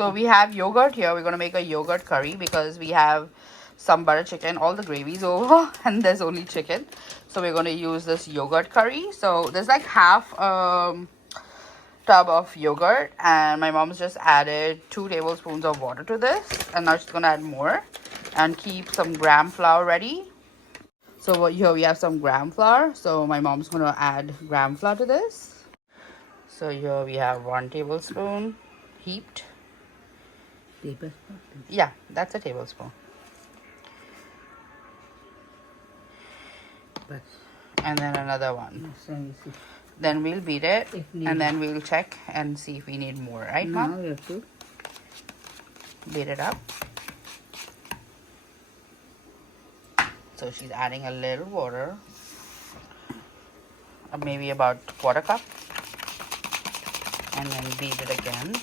So we have yogurt here. We're going to make a yogurt curry because we have some butter chicken. All the gravy's over and there's only chicken. So we're going to use this yogurt curry. So there's like half tub of yogurt, and my mom's just added 2 tablespoons of water to this, and now she's going to add more and keep some gram flour ready. So here we have some gram flour. So my mom's going to add gram flour to this. So here we have 1 tablespoon heaped. Tablespoon? Yeah, that's a tablespoon. But And then another one. so we see. Then we'll beat it, If and needed. then we'll check and see if we need more, right, Mom? Now we have to Beat it up. So she's adding a little water, maybe about 1/4 cup, and then beat it again.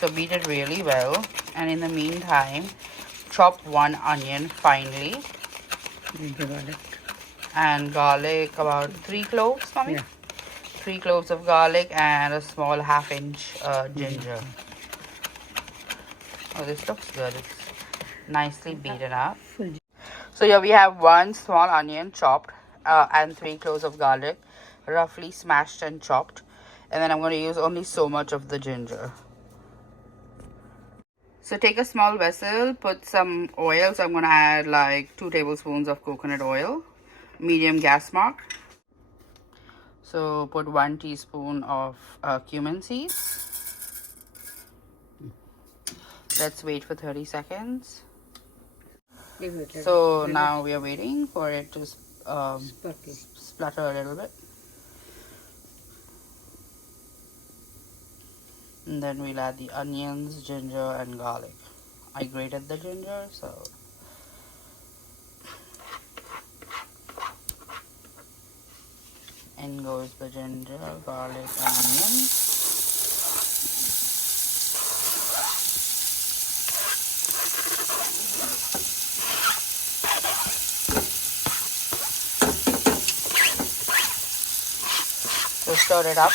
So beat it really well, and in the meantime, chop 1 onion finely, into garlic. and garlic about 3 cloves, Mommy? Yeah. 3 cloves of garlic and a small 1/2 inch ginger. Oh, this looks good. It's nicely beaten up. Full. So here we have 1 small onion chopped and 3 cloves of garlic, roughly smashed and chopped. And then I'm going to use only so much of the ginger. So take a small vessel, put some oil. So I'm going to add like 2 tablespoons of coconut oil, medium gas mark. So put 1 teaspoon of cumin seeds. Let's wait for 30 seconds. Give it a So little now we are waiting for it to sparkle. splutter a little bit. And then we'll add the onions, ginger, and garlic. I grated the ginger, so. In goes the ginger, garlic, and onions. So stir it up.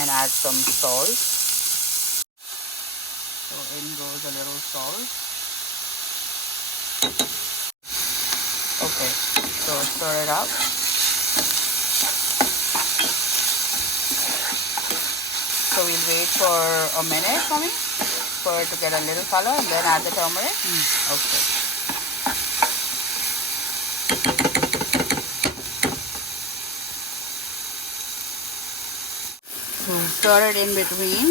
And add some salt. So in goes a little salt. Okay, so stir it up. So we'll wait for a minute, Mommy, for it to get a little color, and then add the turmeric. Okay. So stir it in between.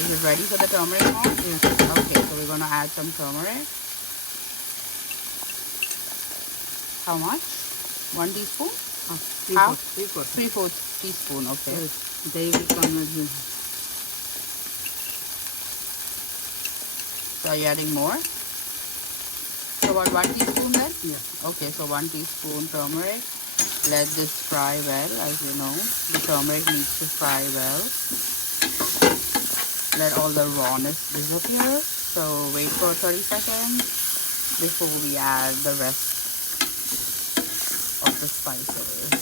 Is it ready for the turmeric, Mom? Yes. Okay, so we're gonna add some turmeric. How much? 1 teaspoon? Half? 3/4 teaspoon. Okay. Yes. They will come with you. So are you adding more? So about 1 teaspoon then? Yeah. Okay, so 1 teaspoon turmeric. Let this fry well. As you know, the turmeric needs to fry well. Let all the rawness disappear. So wait for 30 seconds before we add the rest of the spices.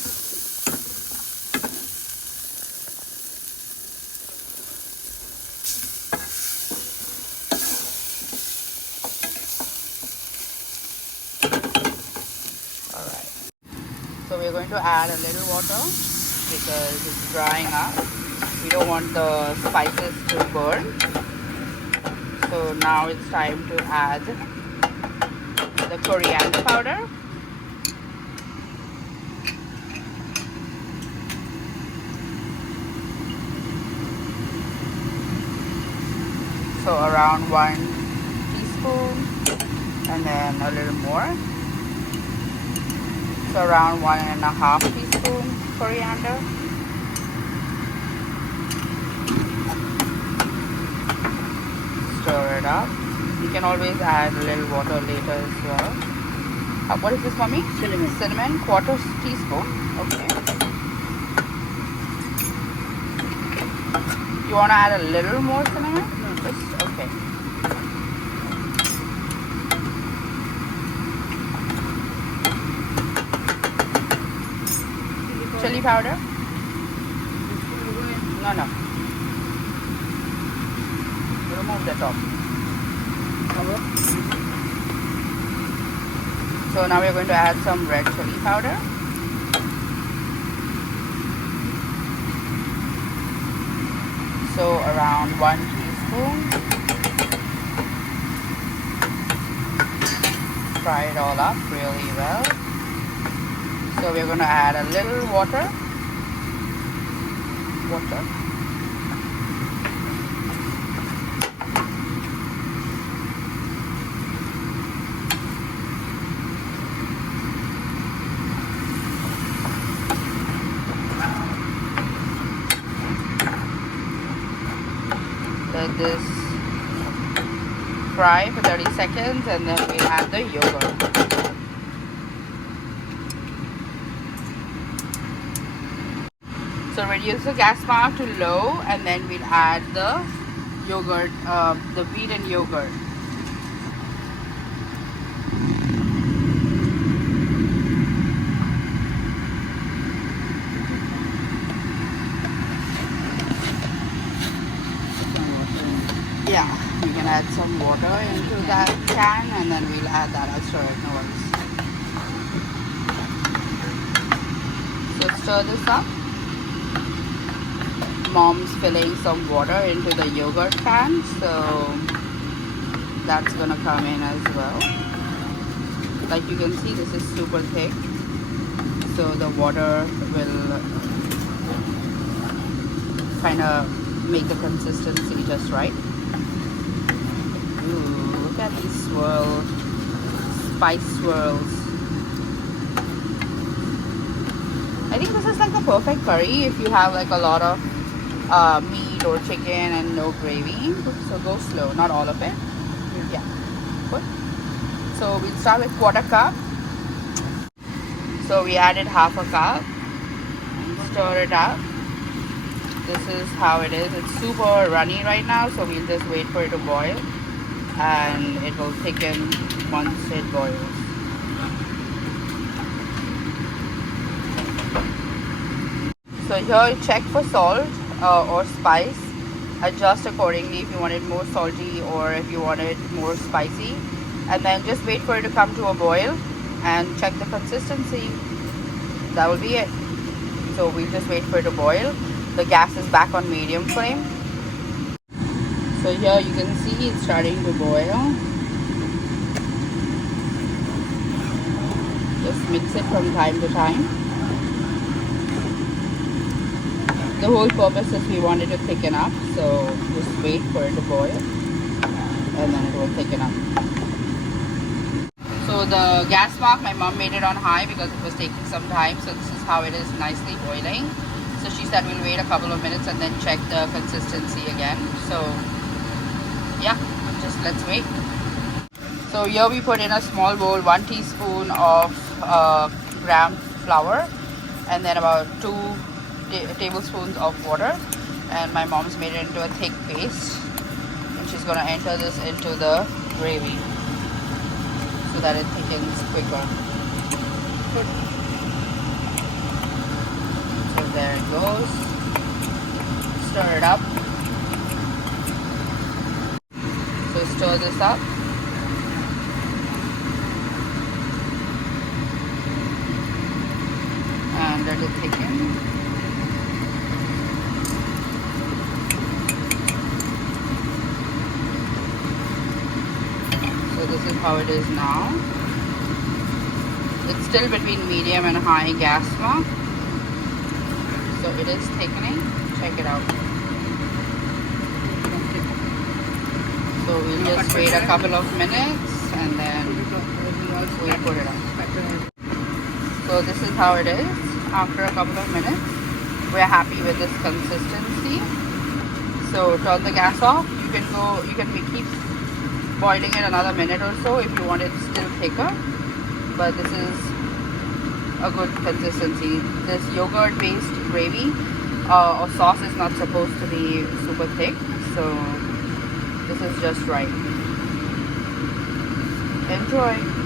Alright. So we're going to add a little water because it's drying up. We don't want the spices to burn. So now it's time to add the coriander powder. So around 1 teaspoon, and then a little more. So around 1.5 teaspoon coriander. Stir it up. You can always add a little water later as well. What is this, mommy? Cinnamon. Cinnamon, quarter teaspoon. Okay. You want to add a little more cinnamon? No. Just, okay. Chili powder? No, no. Remove the top. So now we're going to add some red chili powder. So around 1 teaspoon. Fry it all up really well. So we're going to add a little water. Let this fry for 30 seconds and then we'll add the yogurt. So reduce the gas mark to low and then we'll add the yogurt, the beaten yogurt. Yeah, you can add some water into that can and then we'll add that. I'll stir it, no worries. So stir this up. Mom's filling some water into the yogurt can, so that's gonna come in as well. Like you can see, this is super thick, so the water will kind of make the consistency just right. Ooh, look at these swirls, spice swirls. I think this is like the perfect curry if you have like a lot of meat or chicken and no gravy. So go slow, not all of it. Yeah, good. So we'll start with quarter cup. So we added half a cup. Stir it up. This is how it is. It's super runny right now, so we'll just wait for it to boil and it will thicken once it boils. So here check for salt or spice. Adjust accordingly if you want it more salty or if you want it more spicy. And then just wait for it to come to a boil and check the consistency. That will be it. So we'll just wait for it to boil. The gas is back on medium flame. So here you can see it's starting to boil. Just mix it from time to time. The whole purpose is we want it to thicken up, so just wait for it to boil and then it will thicken up. So the gas mark, my mom made it on high because it was taking some time. So this is how it is nicely boiling. So she said we'll wait a couple of minutes and then check the consistency again. So yeah, just let's wait. So here we put in a small bowl 1 teaspoon of gram flour and then about 2 tablespoons of water, and my mom's made it into a thick paste and she's going to enter this into the gravy so that it thickens quicker. So there it goes. Stir it up. So stir this up. And let it thicken. So this is how it is now. It's still between medium and high gas mark. So it is thickening. Check it out. So we'll just wait a couple of minutes and then we'll put it up. So this is how it is after a couple of minutes. We're happy with this consistency. So turn the gas off. You can keep boiling it another minute or so if you want it still thicker. but this is a good consistency. This yogurt based gravy or sauce is not supposed to be super thick, so this is just right. Enjoy.